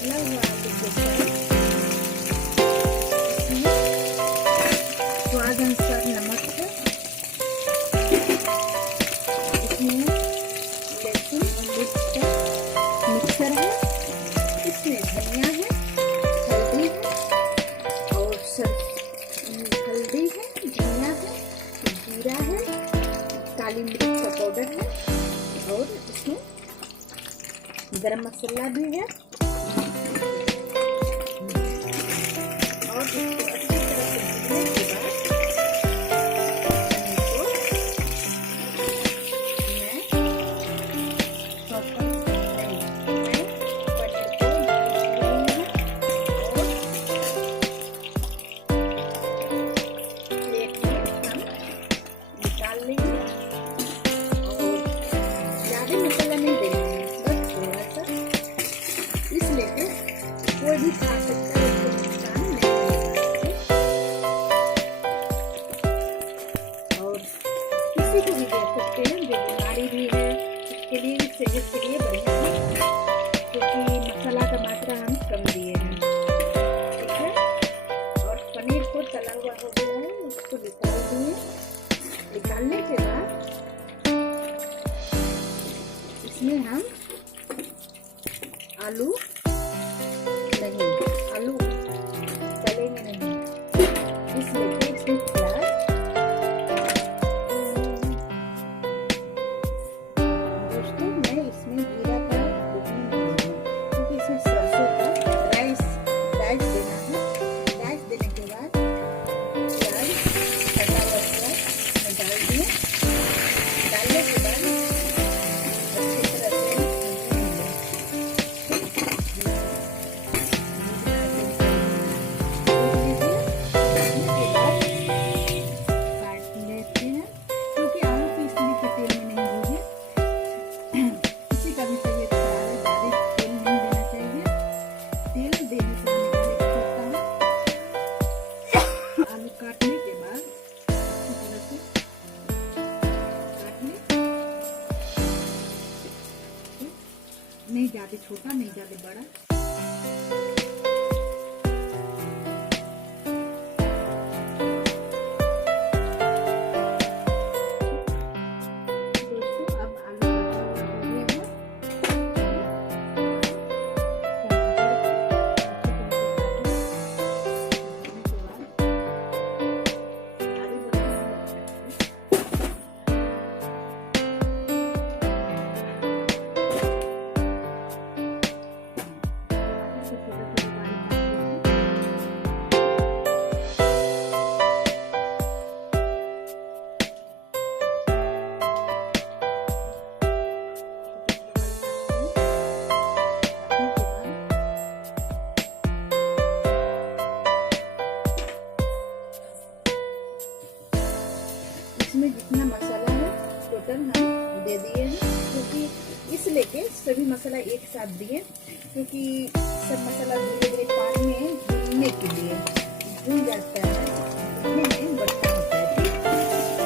तला हुआ आलू के साथ स्वाद अनुसार नमक है, इसमें लहसुन और मिर्च का मिक्सर है, इसमें धनिया है, हल्दी है और हल्दी है, धनिया है, जीरा है, काली मिर्च का पाउडर है और इसमें गरम मसाला भी है और इसको अच्छी तरह से भूनने के बाद कोई भी खा सकता है, इसको नुकसान नहीं होगा और किसी को भी दे सकते हैं, जो बीमारी भी है उसके लिए भी, सेहत के लिए बढ़िया है क्योंकि मसाला का मात्रा हम कम दिए हैं। ठीक है, और पनीर को तला हुआ हो गया है, उसको निकाल दिए। निकालने के बाद इसमें हम आलू तलेंगे नहीं, इसलिए इसमें प्याज, दोस्तों मैं इसमें जीरा का बुकनी नहीं दूंगी क्योंकि इसमें सरसों का राइस देना है। राइस देने के बाद प्याज कटा हुआ प्याज में डाल दिए। डालने के बाद अच्छी तरह से नहीं ज्यादा छोटा नहीं ज्यादा बड़ा। इसमें जितना मसाला है टोटल हम दे दिए हैं क्योंकि इसलिए के सभी मसाला एक साथ दिए क्योंकि सब मसाला धीरे धीरे पानी में भूनने के लिए भून जाता है, भूनने में बढ़ता होता है।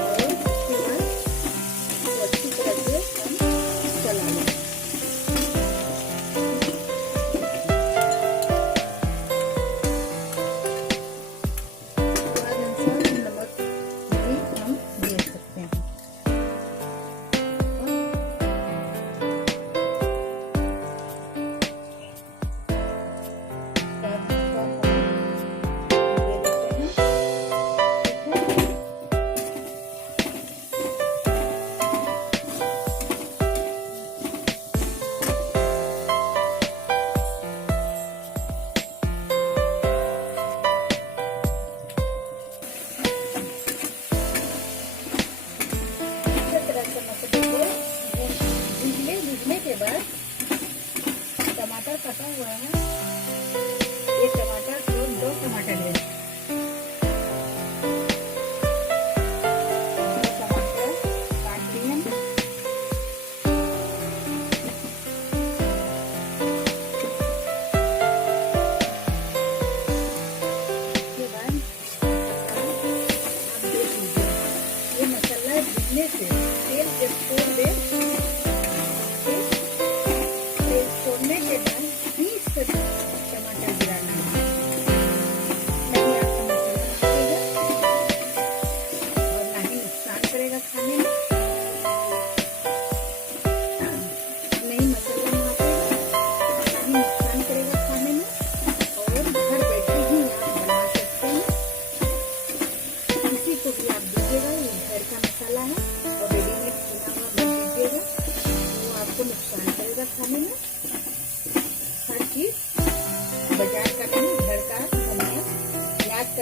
और उसके बाद अच्छी तरह से हम चला लें। स्वाद अनुसार नमक भी हम दे सकते हैं। के बाद टमाटर कटा हुआ है, एक टमाटर को 2 टमाटर ले, 2 टमाटर काट दिए। उसके बाद आप देख लीजिए ये मसाला भूनने से तेल जब छोड़ दे, छोड़ने के बाद 20 से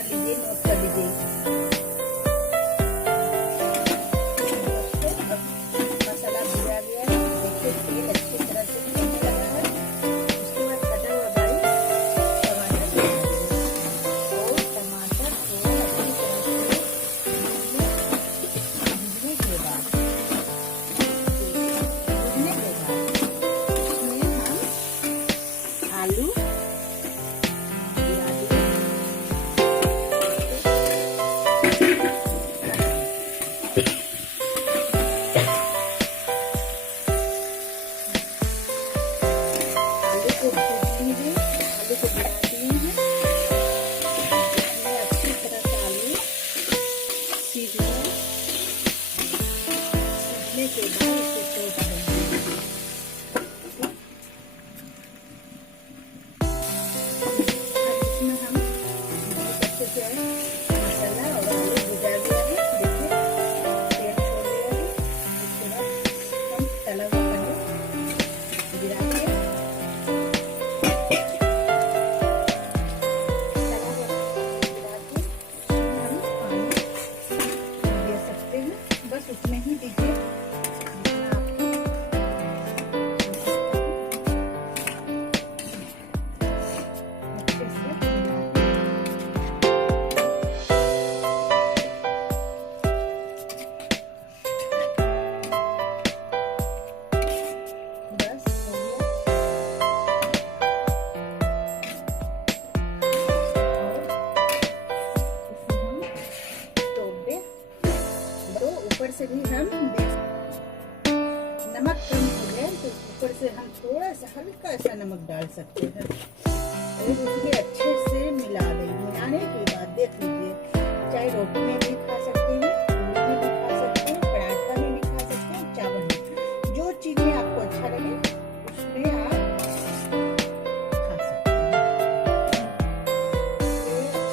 कर लीजिए, नोट कर लीजिए। मसाला भुना गया है, देखिए तेल अच्छी तरह से भुनने लगा है। उसके बाद कटा हुआ बारीक टमाटर और टमाटर को अच्छी तरह से भूनने के बाद उसमें हम आलू गिरा दिए। आलू को भून लीजिए, आलू को गिरा दिए हैं। इसमें अच्छी तरह से आलू सीज गया। सीजने के बाद इसे तोड़ देंगे। अब इसमें हम बहुत अच्छे से मसाला और आलू भुजा दिया है। देखिए तेल छोड़ दिया है। उसके बाद हम तला हुआ पनीर गिरा दिए। तला हुआ पनीर गिरा के हम पानी दे सकते हैं, बस उतने ही दीजिए जितना आपको अच्छे से मिला के बस हो गया। और इसे हम तोड़ दें। तो ऊपर से भी हम नमक कम हो गया तो ऊपर से हम थोड़ा सा हल्का सा नमक डाल सकते हैं और उसे अच्छे से मिला दें। मिलाने के बाद देख लीजिए, चाहे रोटी में भी खा सकते हैं, पूरी में भी खा सकते हैं, पराठा में भी खा सकते हैं, चावल में, जो चीज में आपको अच्छा लगे उसमें आप खा सकते हैं।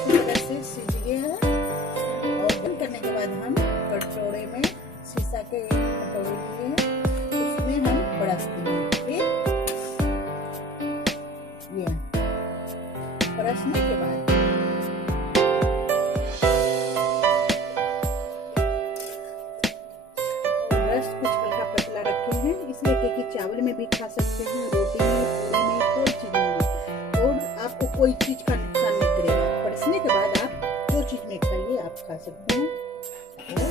ये अच्छी तरह से सीज गया है और बंद करने के बाद हम कटोरे में, शीशा के कटोरे लिए हैं, उसमें हम परस दिए। फिर ये परसने के बाद रस कुछ हल्का पतला रखे हैं, इसलिए क्योंकि चावल में भी खा सकते हैं, रोटी में, पूरी में, कोई चीज में भी, और आपको कोई चीज का नुकसान नहीं करेगा। परसने के बाद आप जो चीज में खाइए आप खा सकते हैं। और